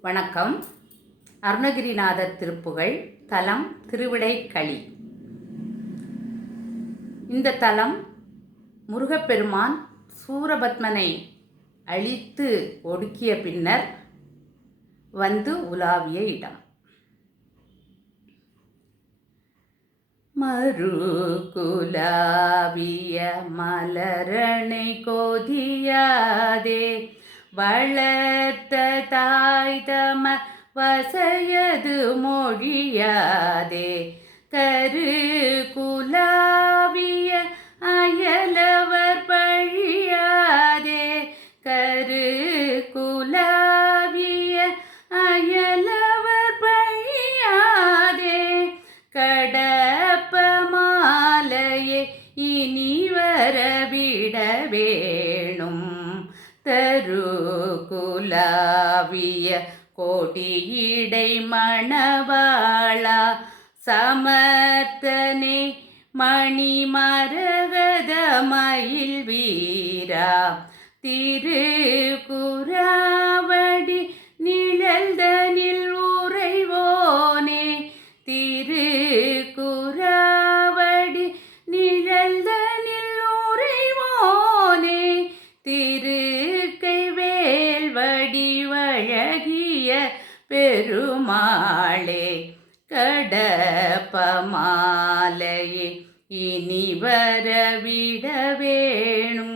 வணக்கம். அருணகிரிநாதர் திருப்புகழ் தலம் திருவிடைக்களி. இந்த தலம் முருகப்பெருமான் சூரபத்மனை அழித்து ஒடுக்கிய பின்னர் வந்து உலாவிய இடம். மறுகுலாவிய மலரணை கோதியாதே வளர்த்த தாய் தம வசையது மொழியாதே. தரு குலாவிய அயலவர் பழியாதே. கரு குலாவிய அயலவர் பழியாதே. கடப்ப மாலையே இனி வரவிட வேணும். தரு குலாவிய கோடியிடை மணவாளா சமர்த்தனே மணி மரகத மயில் வீரா திருக்குறா பெருமாளே கடப்பமாலையே இனி வரவிட வேணும்.